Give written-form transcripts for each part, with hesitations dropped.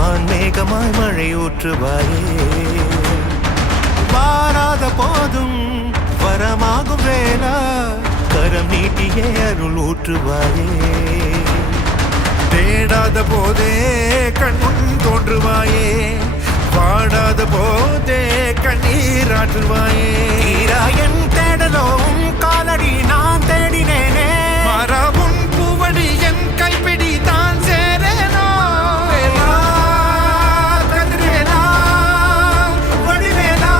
வான்மேகமாய் மழை ஊற்றுவாயே வாராத போதும் வரமாகும் வேளா கரம் நீட்டியே அருள் ஊற்றுவாயே தேடாத போதே கண்முன் தோன்றுவாயே வாடாத போதே கண்ணீராற்றுவாயே என் தேடலும் காலடி நான் தேடினேனே மாறாவும் பூவடி என் கைப்பிடி தான் சேரேனோ கதிரேனா வடிவேலா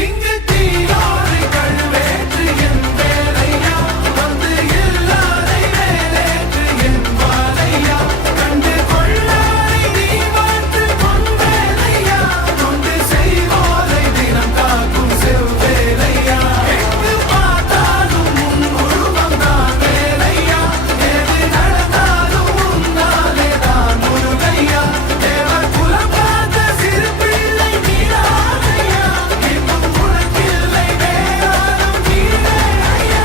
இங்கு தீயோரை கழுவேற்று என் வேலையா வந்து இல்லாதை வேலேற்று என் வாழையா கண்டு கொள்ளாரை நீ மாற்று பொன் வேலையா கொண்டு செய்வோரை தினம் காக்கும் செவ்வேலையா எங்கு பார்த்தாலும் உன் உருவம் தான் வேலையா எது நடந்தாலும் உன்னாலே தான் முருகையா தேவர் குலம் பார்த்த சிறு பிள்ளை நீராதையா இன்னும் உனக்கில்லை வேறாரும் கீழே ஐயா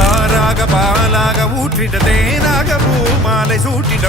ஆறாக பாலாக ஊற்றிட்ட தேனாக பூமாலை சூட்டிட்ட